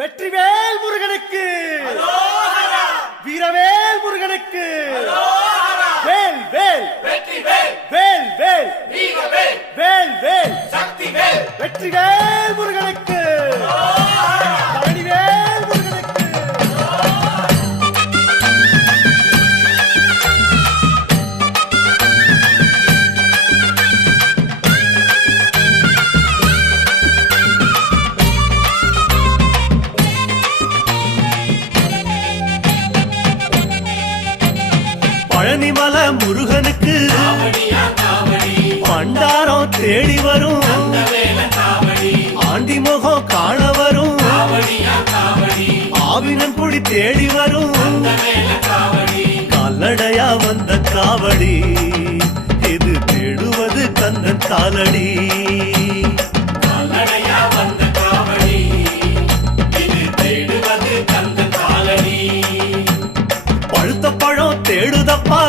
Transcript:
வெற்றிவேல் முருகனுக்கு, வீரவேல் முருகனுக்கு, வேல் வேல் வேல் வேல் வேல் வேல் வெற்றிவேல் முருகனுக்கு, பழனிவேல் முருகனுக்கு. பழனிமல முருகனுக்கு பண்டாரம் தேடி வரும், ஆண்டி முகம் காண வரும், ஆவினன் குடி தேடி வரும், கால்நடையா வந்த காவடி இது தேடுவது கந்தன் காலடி. பழுத்த பழம் தேடுதப்பா